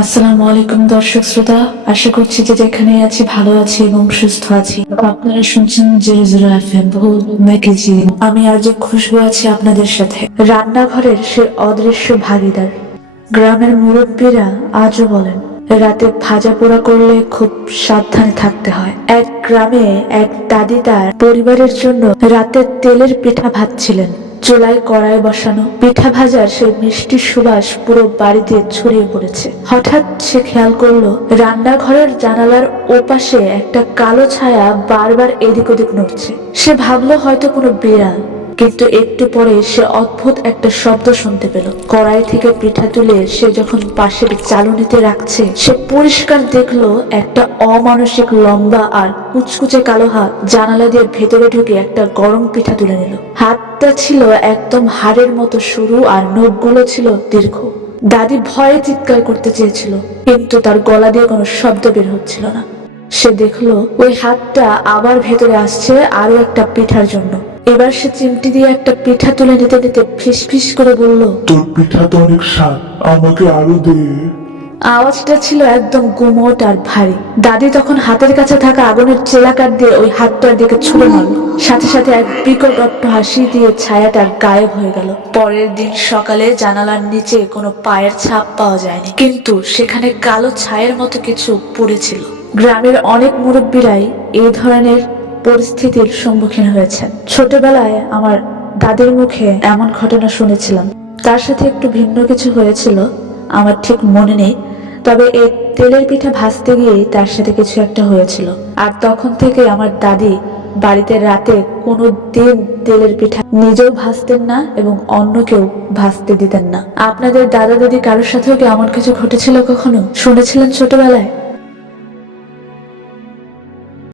আসসালামু আলাইকুম দর্শক শ্রোতা, আশা করছি যে যেখানে আছি ভালো আছি এবং সুস্থ আছি। আপনারা শুনছেন 00 FM ভুল ম্যাগাজিন। আমি আজ খুশবু আছি আপনাদের সাথে। রান্নাঘরের সে অদৃশ্য ভাগিদার। গ্রামের মুরব্বীরা আজও বলেন, রাতে ভাজা পোড়া করলে খুব সাবধানে থাকতে হয়। এক গ্রামে এক দাদি তার পরিবারের জন্য রাতে তেলের পিঠা ভাজছিলেন। চুলায় কড়াই বসানো, পিঠা ভাজার সেই মিষ্টি সুবাস পুরো বাড়িতে ছড়িয়ে পড়েছে। হঠাৎ সে খেয়াল করলো রান্নাঘরের জানালার ওপাশে একটা কালো ছায়া বারবার এদিক ওদিক নড়ছে। সে ভাবলো হয়তো কোনো বিড়াল, কিন্তু একটু পরে সে অদ্ভুত একটা শব্দ শুনতে পেল। কড়াই থেকে পিঠা তুলে সে যখন পাশের চালুনিতে রাখছে, সে পরিষ্কার দেখলো একটা অমানসিক লম্বা আর কুচকুচে কালো হাত জানালা দিয়ে ভেতরে ঢুকে একটা গরম পিঠা তুলে নিল। হাতটা ছিল একদম হাড়ের মতো সরু আর নখগুলো ছিল দীর্ঘ। দাদি ভয়ে চিৎকার করতে চেয়েছিল, কিন্তু তার গলা দিয়ে কোনো শব্দ বের হচ্ছিল না। সে দেখলো ওই হাতটা আবার ভেতরে আসছে আরো একটা পিঠার জন্য। এবার সে চিমটি দিয়ে একটা পিঠা তুলে নিতে নিতে ফিস ফিস করে বলল, তোর পিঠা তো অনেক স্বাদ, আমাকে আরো দে। আওয়াজটা ছিল একদম গুমোট আর ভারী। দাদি তখন হাতের কাছে থাকা আগুনের চেলাকার দিয়ে ওই হাতটার দিকে ছুড়ে মারল। সাথে সাথে এক বিকট হাসি দিয়ে ছায়াটা গায়েব হয়ে গেল। পরের দিন সকালে জানালার নিচে কোনো পায়ের ছাপ পাওয়া যায়নি, কিন্তু সেখানে কালো ছায়ের মতো কিছু পড়েছিল। গ্রামের অনেক মুরব্বীরাই এই ধরনের পরিস্থিতির সম্মুখীন হয়েছেন। ছোটবেলায় আমার দাদির মুখে এমন ঘটনা শুনেছিলাম। তার সাথে একটু ভিন্ন কিছু হয়েছিল, আমার ঠিক মনে নেই। তবে এই তেলের পিঠা ভাজতে গিয়েই তার সাথে কিছু একটা হয়েছিল। আর তখন থেকে আমার দাদি বাড়িতে রাতে কোনো দিন তেলের পিঠা নিজেও ভাজতেন না এবং অন্যকেও ভাজতে দিতেন না। আপনাদের দাদা দাদি কারোর সাথেও কি এমন কিছু ঘটেছিল? কখনো শুনেছিলেন ছোটবেলায়?